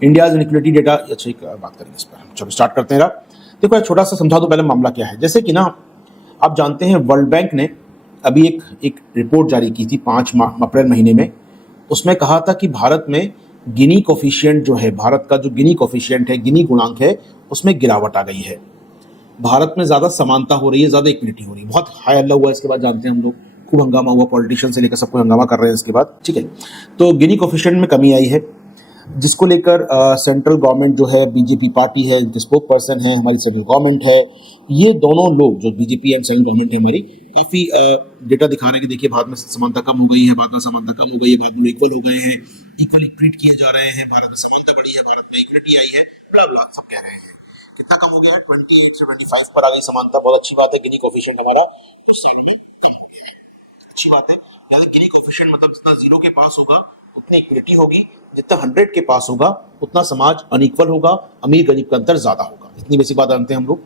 India's inequality data, अच्छा एक बात करेंगे इस पर, चलो स्टार्ट करते हैं। देखो छोटा सा समझा दो पहले मामला क्या है। जैसे कि ना आप जानते हैं वर्ल्ड बैंक ने अभी एक रिपोर्ट जारी की थी 5 अप्रैल महीने में। उसमें कहा था कि भारत में गिनी कोफिशिएंट जो है, भारत का जो गिनी कोफिशिएंट है, गिनी गुणांक है, उसमें गिरावट आ गई है। भारत में ज़्यादा समानता हो रही है, ज़्यादा इक्विटी हो रही है। बहुत हाई हल्ला हुआ इसके बाद, जानते हैं हम लोग, खूब हंगामा हुआ, पॉलिटिशियन से लेकर सबको हंगामा कर रहे हैं इसके बाद, ठीक है। तो गिनी कोफिशिएंट में कमी आई है, जिसको लेकर सेंट्रल गवर्नमेंट जो है, बीजेपी पार्टी है, इनके स्पोक पर्सन है, हमारी सेंट्रल गवर्नमेंट है, ये दोनों लोग जो बीजेपी एंड सेंट्रल गवर्नमेंट है हमारी, काफ़ी डेटा दिखा रहे हैं कि देखिए भारत में समानता कम हो गई है, भारत में समानता कम हो गई है, भारत में इक्वल हो गए हैं, इक्वल ट्रीट किए जा रहे हैं, भारत में समानता बढ़ी है, भारत में इक्विटी आई है, ब्ला ब्ला सब कह रहे हैं। कितना कम हो गया है? 28 से 25 पर आ गई समानता। बहुत अच्छी बात है। गिनी कोफिशिएंट हमारा कुछ साल में कम हो गया है, अच्छी बात है। यानी गिनी कोफिशिएंट मतलब जितना 0 के पास होगा उतनी इक्विटी होगी, जितना 100 के पास होगा उतना समाज अनइक्वल होगा, अमीर गरीब का अंतर ज्यादा होगा। इतनी बेसिक बात जानते हैं हम लोग।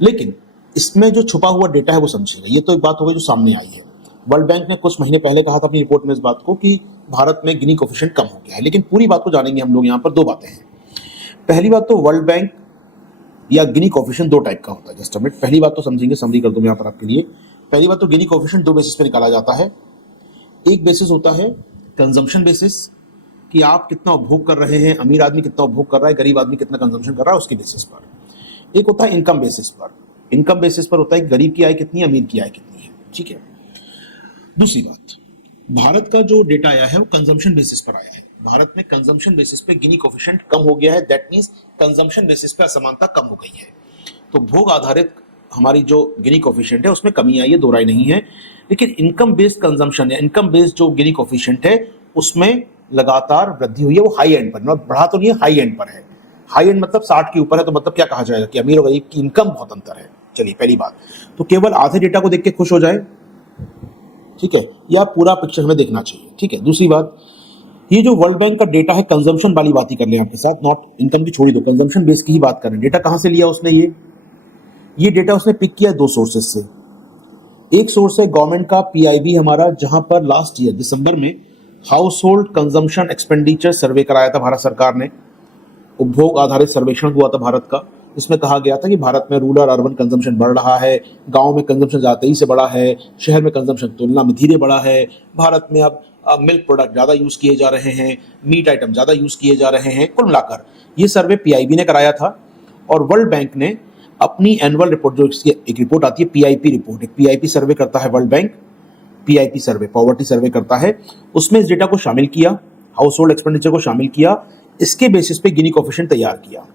लेकिन इसमें जो छुपा हुआ डेटा है वो समझिएगा। ये तो एक बात हो गई जो सामने आई है। वर्ल्ड बैंक ने कुछ महीने पहले कहा था अपनी रिपोर्ट में इस बात को कि भारत में गिनी कोफिशिएंट कम हो गया है, लेकिन पूरी बात को जानेंगे हम लोग। यहाँ पर दो बातें हैं। पहली बात तो वर्ल्ड बैंक या गिनी कोफिशिएंट दो टाइप का होता है। जस्ट अ मिनट, पहली बात तो समझेंगे, समरी कर दूं मैं यहाँ पर आपके लिए। पहली बात तो गिनी कोफिशिएंट दो बेसिस पे निकाला जाता है। एक बेसिस होता है कंजम्पशन बेसिस, कि आप कितना उपभोग कर रहे हैं, अमीर आदमी कितना उपभोग कर रहा है, गरीब आदमी कितना कंजम्पशन कर रहा है, उसके बेसिस पर। एक होता है इनकम बेसिस पर। इनकम बेसिस पर होता है गरीब की आय कितनी है, अमीर की आय कितनी है, ठीक है। दूसरी बात, भारत का जो डेटा आया है वो कंजम्पशन बेसिस पर आया है। भारत में कंजम्पशन बेसिस पे गिनी कोफिशिएंट कम हो गया है। दैट मींस कंजम्पशन बेसिस पे असमानता कम हो गई है। तो भोग आधारित हमारी जो गिनी कोफिशिएंट है उसमें कमी आई है, दो राय नहीं है। लेकिन इनकम बेस्ड कंजम्पशन या इनकम बेस्ड जो गिनी कोफिशिएंट है उसमें लगातार वृद्धि हुई है। वो हाई एंड पर, बढ़ा तो नहीं है, हाई एंड पर है। हाई एंड मतलब 60 के ऊपर है। तो मतलब क्या कहा जाएगा कि अमीर और गरीब की इनकम बहुत अंतर है। चलिए पहली बात तो केवल आधे डेटा को देख के खुश हो जाए, ठीक है, या पूरा पिक्चर हमें देखना चाहिए, ठीक है। दूसरी बात, ये जो वर्ल्ड बैंक का डेटा है कंजम्पशन वाली बात ही कर ले आपके साथ, नॉट इनकम की छोड़ी दो, कंजम्पशन बेस की ही बात करें। डेटा कहां से लिया उसने? ये डेटा उसने पिक किया दो सोर्सेस से। एक सोर्स है गवर्नमेंट का पीआईबी हमारा, जहां पर लास्ट ईयर दिसंबर में हाउस होल्ड कंजम्पशन एक्सपेंडिचर सर्वे कराया था भारत सरकार ने। उपभोग आधारित सर्वेक्षण हुआ था भारत का। इसमें कहा गया था कि भारत में रूरल अर्बन कंजम्पशन बढ़ रहा है, गांव में कंजम्पशन ज़्यादा तेजी से बढ़ा है, शहर में कंजम्पशन तुलना में धीरे बढ़ा है। भारत में अब मिल्क प्रोडक्ट ज़्यादा यूज़ किए जा रहे हैं, मीट आइटम ज़्यादा यूज़ किए जा रहे हैं। कुल मिलाकर ये सर्वे पीआईबी ने कराया था। और वर्ल्ड बैंक ने अपनी एनुअल रिपोर्ट, जो इसकी एक रिपोर्ट आती है पीआईपी रिपोर्ट, एक पीआईपी सर्वे करता है वर्ल्ड बैंक, पीआईपी सर्वे, पॉवर्टी सर्वे करता है, उसमें इस डेटा को शामिल किया, हाउस होल्ड एक्सपेंडिचर को शामिल किया। इसके बेसिस पे गिनी कोफिशिएंट तैयार किया।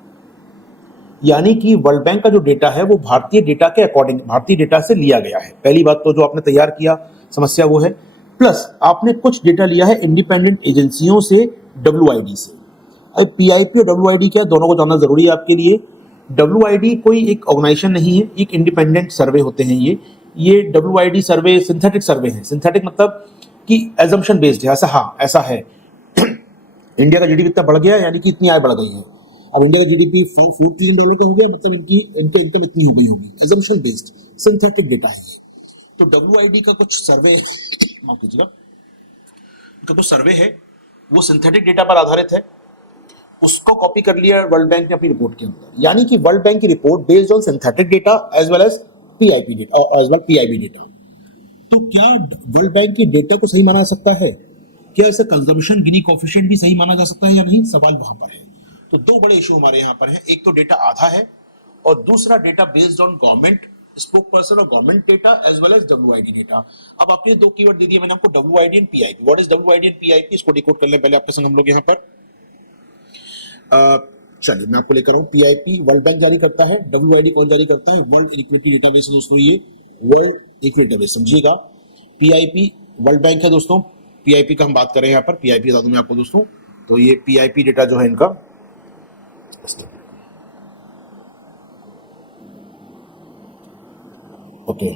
यानी कि वर्ल्ड बैंक का जो डेटा है वो भारतीय डेटा के अकॉर्डिंग, भारतीय डेटा से लिया गया है। पहली बात तो जो आपने तैयार किया समस्या वो है। प्लस आपने कुछ डेटा लिया है इंडिपेंडेंट एजेंसियों से, डब्ल्यूआईडी से। अब पीआईपी और डब्ल्यूआईडी क्या, दोनों को जानना जरूरी है आपके लिए। डब्ल्यूआईडी कोई एक ऑर्गेनाइजेशन नहीं है, एक इंडिपेंडेंट सर्वे होते हैं ये डब्ल्यूआईडी सर्वे सिंथेटिक सर्वे है। सिंथेटिक मतलब कि एजम्पशन बेस्ड है, ऐसा, हाँ ऐसा है। इंडिया का जीडीपी इतना बढ़ गया यानी कि इतनी आय बढ़ गई है। अब इंडिया का जीडीपी $4 ट्रिलियन का हो गया, मतलब इनके इनकम इतनी हो गई होगी। एजम्पशन बेस्ड सिंथेटिक डेटा है। तो डब्ल्यूआईडी का कुछ सर्वे, माफ कीजिएगा, तो कुछ सर्वे है वो सिंथेटिक डेटा पर आधारित है। उसको कॉपी कर लिया वर्ल्ड बैंक ने अपनी रिपोर्ट के अंदर। यानी कि वर्ल्ड बैंक की report based on synthetic data as well as PIP data, as well PIB data. तो क्या वर्ल्ड बैंक के डेटा को सही माना जा सकता है? क्या इसे कंजम्पशन गिनी कोफिशिएंट भी सही माना जा सकता है या नहीं? सवाल वहां पर है। तो दो बड़े इशू हमारे यहाँ पर है। एक तो डेटा आधा है और दूसरा data based on government spokesperson और government data as well as WID data. अब आपने दो कीवर्ड दे दिए मैंने आपको, WID and PIB. What is WID and PIB? इसको डिकोड कर लें पहले आपके संग हम लोग यहाँ पर। चलिए मैं आपको लेकर आऊं। पीआईपी वर्ल्ड बैंक जारी करता है, डब्ल्यूआईडी कौन जारी करता है? वर्ल्ड इक्विटी डेटाबेस दोस्तों, ये वर्ल्ड इक्विटी डेटाबेस समझिएगा। पीआईपी वर्ल्ड बैंक है दोस्तों। पीआईपी का हम बात करें यहाँ पर, पीआईपी बता दूं मैं आपको दोस्तों। तो ये पीआईपी डेटा जो है इनका, ओके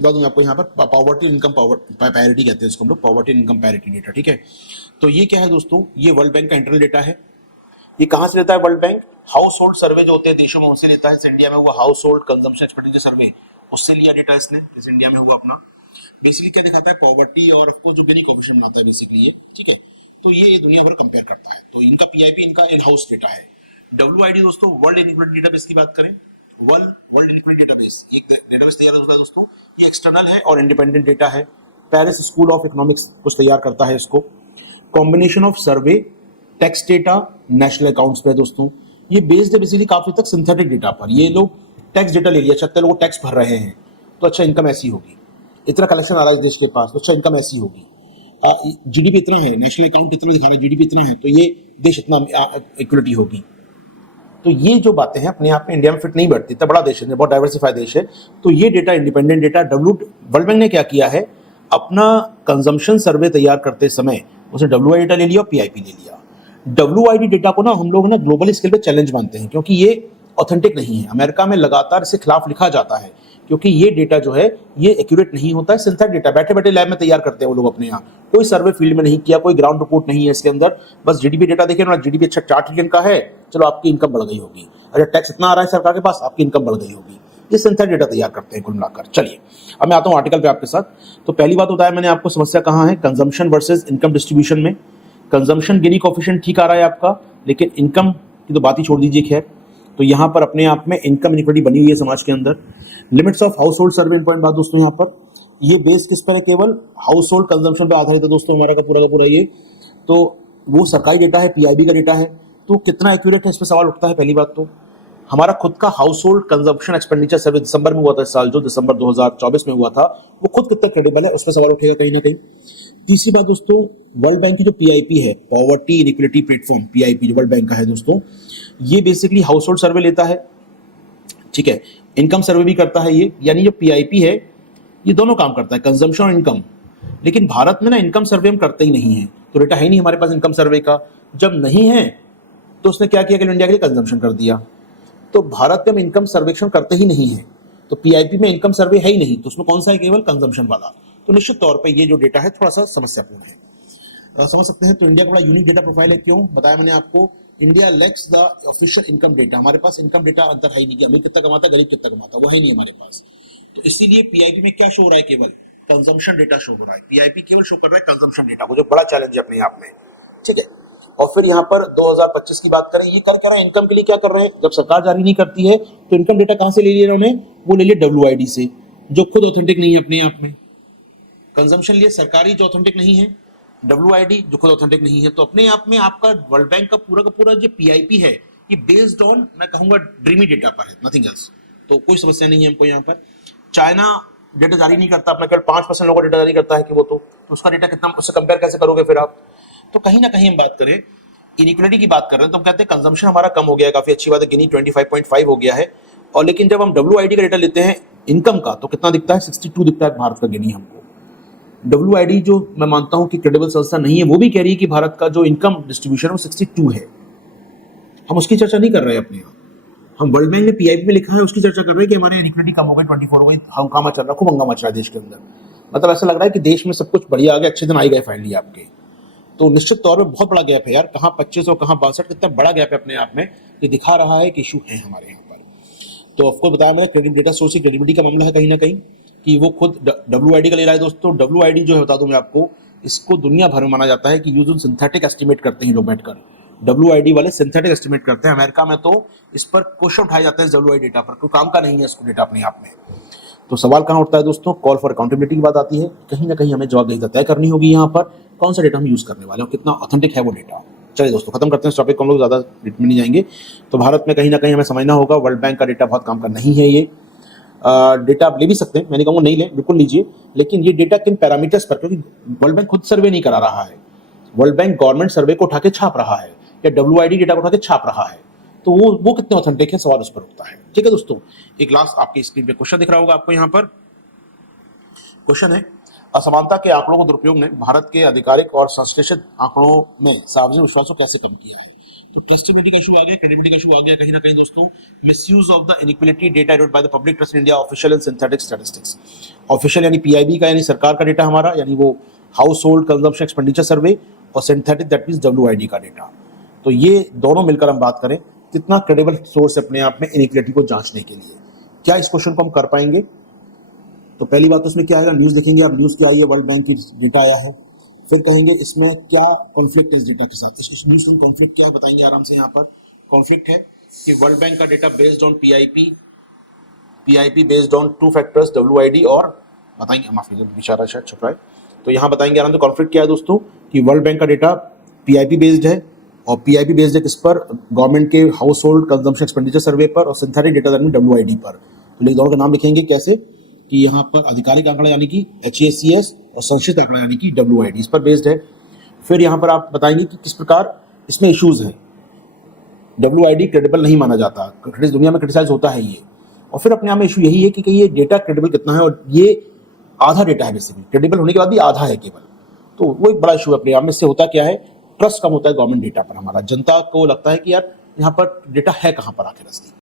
बता दूं आपको यहाँ पर, पॉवर्टी इनकम पैरिटी कहते हैं इसको हम लोग, पॉवर्टी इनकम पैरिटी डेटा, ठीक है। तो ये क्या है दोस्तों? ये वर्ल्ड बैंक का इंटरनल डेटा है। ये कहां से लेता है वर्ल्ड बैंक? हाउस होल्ड सर्वे जो होते हैं देशों में उनसे लेता है। इंडिया में हुआ हाउस होल्ड कंजम्पशन एक्सपेंडिचर सर्वे, उससे लिया डेटा इसने, जैसे इंडिया में हुआ अपना। बेसिकली क्या दिखाता है, पॉवर्टी और ऑफ कोर्स जो गिनी कोएफिशिएंट आता है बेसिकली ये, ठीक है। तो ये दुनिया भर कंपेयर करता है। तो इनका पीआईपी इनका इन हाउस डेटा है। डब्ल्यूआईडी दोस्तों वर्ल्ड इनइक्वालिटी डेटाबेस की बात करें, वर्ल्ड वर्ल्ड इनइक्वालिटी डेटाबेस, ये एक डेटाबेस तैयार होता है दोस्तों। ये एक्सटर्नल है और इंडिपेंडेंट डेटा है। पेरिस स्कूल ऑफ इकोनॉमिक्स कुछ तैयार करता है इसको। Combination of survey, text data, national accounts पे दोस्तों। ये बेस्ड है बेसिकली काफी तक सिंथेटिक डेटा पर। ये लोग टैक्स डेटा ले लिया, 76 लोग टैक्स भर रहे हैं, तो अच्छा इनकम ऐसी होगी। इतना कलेक्शन आ रहा है इस देश के पास, तो अच्छा इनकम ऐसी होगी। जीडीपी इतना है, नेशनल अकाउंट इतना दिखा रहा है, जीडीपी इतना है, तो ये देश इतना इक्विलिटी होगी। तो ये जो बातें हैं अपने आप में इंडिया में फिट नहीं बैठती। इतना बड़ा देश है, बहुत डाइवर्सिफाइड देश है। तो ये data independent data world bank ने क्या किया है, अपना कंजम्पशन सर्वे तैयार करते समय उसने डब्ल्यूआई डेटा ले लिया और पीआईपी ले लिया। डब्ल्यूआईडी डेटा को ना हम लोग ना ग्लोबल स्केल पे चैलेंज मानते हैं, क्योंकि ये ऑथेंटिक नहीं है। अमेरिका में लगातार इसके खिलाफ लिखा जाता है, क्योंकि ये डेटा जो है ये एक्यूरेट नहीं होता है, सिंथेटिक डेटा बैठे बैठे लैब में तैयार करते हैं वो लोग अपने यहाँ। कोई सर्वे फील्ड में नहीं किया, कोई ग्राउंड रिपोर्ट नहीं है इसके अंदर। बस जीडीपी डेटा देखे ना, जीडीपी अच्छा 4 ट्रिलियन का है, चलो आपकी इनकम बढ़ गई होगी। अगर टैक्स इतना आ रहा है सरकार के पास, आपकी इनकम बढ़ गई होगी। ये सिंथेटिक डेटा तैयार करते हैं कुल मिलाकर। चलिए अब मैं आता हूँ आर्टिकल पे आपके साथ। तो पहली बात बताया मैंने आपको, समस्या कहाँ है, कंजम्पशन वर्सेज इनकम डिस्ट्रीब्यूशन में। कंजम्पशन गिनी कोएफिशिएंट ठीक आ रहा है आपका, लेकिन इनकम की तो बात ही छोड़ दीजिए। खैर, तो यहाँ पर अपने आप में इनकम इनइक्वालिटी बनी हुई है समाज के अंदर। Limits of house hold survey important बात दोस्तों, यहाँ पर ये बेस किस पर है, केवल हाउस होल्ड कंजम्पशन पर आधारित है दोस्तों हमारा का पूरा ये। तो वो सरकारी डेटा है, पीआईबी का डेटा है, तो कितना एक्यूरेट है इस पर सवाल उठता है। पहली बात तो हमारा खुद का household consumption expenditure survey दिसंबर में हुआ था इस साल, जो दिसंबर 2024 में हुआ था, वो खुद कितना क्रेडिबल है उस पर सवाल उठेगा कहीं ना कहीं। तीसरी बात दोस्तों, वर्ल्ड बैंक की जो पीआईपी है, पॉवर्टी इनइक्वालिटी प्लेटफॉर्म, पीआईपी जो वर्ल्ड बैंक का है दोस्तों, ये बेसिकली हाउस होल्ड सर्वे लेता है, ठीक है, इनकम सर्वे भी करता है ये। यानी जो पीआईपी है ये दोनों काम करता है, कंजम्पशन और इनकम। लेकिन भारत में ना इनकम सर्वे हम करते ही नहीं है, तो डेटा है ही नहीं हमारे पास इनकम सर्वे का। जब नहीं है तो उसने क्या किया कि इंडिया के लिए कंजम्पशन कर दिया। तो भारत में हम इनकम सर्वेक्षण करते ही नहीं है, तो पीआईपी में इनकम सर्वे है ही नहीं, तो उसमें कौन सा है, केवल कंजम्पशन वाला। तो निश्चित तौर पे ये जो डेटा है थोड़ा सा समस्यापूर्ण है। समझ सकते हैं। तो इंडिया का बड़ा यूनिक डेटा प्रोफाइल है। क्यों बताया मैंने आपको, India lakhs the official income data. हमारे पास इनकम डेटा अंतर है ही नहीं कि अमीर कितना कमाता है, गरीब कितना कमाता है, वो है नहीं हमारे पास। तो इसीलिए पीआईपी में क्या शो हो रहा है, केवल कंजम्पशन डेटा शो हो रहा है। पीआईपी केवल शो कर रहा है कंजम्पशन डेटा, मुझे बड़ा चैलेंज है अपने आप में, ठीक है। और फिर यहाँ पर 2025 की बात करें, ये कर क्या रहे हैं, इनकम के लिए क्या कर रहे हैं, जब सरकार जारी नहीं करती है तो इनकम डेटा कहां से ले लिया उन्होंने, वो ले लिया डब्ल्यूआईडी से, जो खुद ऑथेंटिक नहीं है अपने आप में। कंजम्पशन लिए सरकारी जो ऑथेंटिक नहीं है, डब्ल्यूआईडी जो खुद ऑथेंटिक नहीं है। तो अपने आप में आपका वर्ल्ड बैंक का पूरा जो पीआईपी है, ये बेस्ड ऑन, मैं कहूंगा, ड्रीमी डेटा पर है, नथिंग एल्स। तो कोई समस्या नहीं है हमको यहाँ पर। चाइना डेटा जारी नहीं करता, अपना केवल 5% लोगों का डेटा जारी करता है कि वो, तो उसका डेटा कितना, उससे कंपेयर कैसे करोगे फिर आप। तो कहीं ना कहीं हम बात करें इनइक्वालिटी की बात कर रहे हैं, तो हम कहते हैं कंजम्पशन हमारा कम हो गया है, काफी अच्छी बात है, गिनी 25.5 हो गया है। और लेकिन जब हम डब्ल्यूआईडी का डेटा लेते हैं इनकम का, तो कितना दिखता है, 62 दिखता है भारत का गिनी हमको। डब्ल्यूआईडी जो मैं मानता हूं कि क्रेडिबल संस्था नहीं है, वो भी कह रही है कि भारत का जो इनकम डिस्ट्रीब्यूशन है वो 62 है। हम उसकी चर्चा नहीं कर रहे हैं अपने यहाँ, हम वर्ल्ड बैंक ने पीआईपी में लिखा है उसकी चर्चा कर रहे हैं कि हमारे इनइक्वालिटी कम हो गई, 24 हो गई, हंगामा चल रहा, खूब हंगामा चल रहा है देश के अंदर। मतलब ऐसा लग रहा है कि देश में सब कुछ बढ़िया आ गया, अच्छे दिन आ गए फाइनली आपके। तो निश्चित तौर पे बहुत बड़ा गैप है यार, कहाँ 25 और कहाँ 62, कितना बड़ा गैप है अपने आप में, ये दिखा रहा है कि इशू है हमारे यहाँ पर। तो आपको बताया मैंने, क्रेडिट डेटा सोर्स की क्रेडिबिलिटी का मामला है कहीं ना कहीं, कि वो खुद डब्ल्यूआईडी का ले रहा है दोस्तों। डब्ल्यूआईडी जो है बता दूं मैं आपको, इसको दुनिया भर में माना जाता है कि यूजुअल सिंथेटिक एस्टिमेट करते हैं लोग बैठकर, डब्ल्यूआईडी वाले सिंथेटिक एस्टिमेट करते हैं। अमेरिका में तो इस पर क्वेश्चन उठाए जाते हैं डब्ल्यूआईडी डेटा पर, कोई काम का नहीं है इसको डेटा अपने आप में। तो सवाल कहाँ उठता है दोस्तों, कॉल फॉर अकाउंटेबिलिटी की बात आती है। कहीं ना कहीं हमें जवाबदेही तय करनी होगी यहाँ पर, कौन सा डेटा हम यूज करने वाले हैं, कितना ऑथेंटिक है वो डेटा। चलिए दोस्तों खत्म करते हैं इस टॉपिक को, हम लोग ज्यादा डिटेल में नहीं जाएंगे। तो भारत में कहीं ना कहीं हमें समझना होगा, वर्ल्ड बैंक का डेटा बहुत काम का नहीं है। ये डेटा आप ले भी सकते हैं, मैंने कहूँगा नहीं ले, बिल्कुल लीजिए, लेकिन ये डेटा किन पैरामीटर्स पर, क्योंकि वर्ल्ड बैंक खुद सर्वे नहीं करा रहा है, वर्ल्ड बैंक गवर्नमेंट सर्वे को उठा के छाप रहा है, या डब्ल्यूआईडी डेटा को उठा के छाप रहा है। तो वो कितने ऑथेंटिक है, सवाल उस पर उठता है। ठीक है दोस्तों, एक लास्ट आपकी स्क्रीन पे क्वेश्चन दिख रहा होगा आपको, यहाँ पर क्वेश्चन है, असमानता के आंकड़ों को दुरुपयोग ने भारत के आधिकारिक और संश्लेषित आंकड़ों में सार्वजनिक विश्वास को कैसे कम किया है। तो ट्रस्टेबिलिटी का इशू आ गया, क्रेडिबिलिटी का इशू आ गया कहीं ना कहीं दोस्तों। Misuse of the inequality data aided by the public trust in India official and synthetic statistics. Official यानी पीआईबी का, यानी सरकार का डेटा हमारा, यानी वो household consumption expenditure survey, और सिंथेटिक दैट मींस डब्ल्यूआईडी का डेटा। तो ये दोनों मिलकर हम बात करें कितना क्रेडिबल सोर्स है अपने आप में इनइक्वालिटी को जांचने के लिए। क्या इस क्वेश्चन को हम कर पाएंगे? तो पहली बात तो इसमें क्या आएगा, न्यूज़ देखेंगे आप, न्यूज़ क्या आई है, वर्ल्ड बैंक की डेटा आया है। फिर कहेंगे इसमें क्या कॉन्फ्लिक्ट है इस डेटा के साथ, इस न्यूज़ में कॉन्फ्लिक्ट क्या है बताएंगे आराम से। यहाँ पर कॉन्फ्लिक्ट है कि वर्ल्ड बैंक का data based on PIP based on 2 factors WID और बताएंगे, माफ कीजिए इशारा शायद छुप रहा है, तो यहाँ बताएंगे आराम से कॉन्फ्लिक्ट क्या है दोस्तों, कि वर्ल्ड बैंक का डेटा पीआईपी बेस्ड है, और पीआईपी बेस्ड है किस पर, गवर्नमेंट के हाउस होल्ड कंजम्पशन एक्सपेंडिचर सर्वे पर, और सिंथेटिक डेटा WID पर। तो दोनों का नाम लिखेंगे कैसे, कि यहाँ पर आधिकारिक आंकड़ा यानी कि HACS और संक्षिप्त आंकड़ा यानी कि WID, इस पर बेस्ड है। फिर यहाँ पर आप बताएंगे कि किस प्रकार इसमें इश्यूज हैं, WID क्रेडिबल नहीं माना जाता, दुनिया में क्रिटिसाइज होता है ये, और फिर अपने आप में इशू यही है कि ये डेटा क्रेडिबल कितना है, और ये आधा डेटा है बेसिकली, क्रेडिबल होने के बाद भी आधा है केवल, तो वो एक बड़ा इशू है अपने आप में। इससे होता क्या है, ट्रस्ट कम होता है गवर्नमेंट डेटा पर हमारा, जनता को लगता है कि यार यहाँ पर डेटा है कहाँ पर आखिर असली।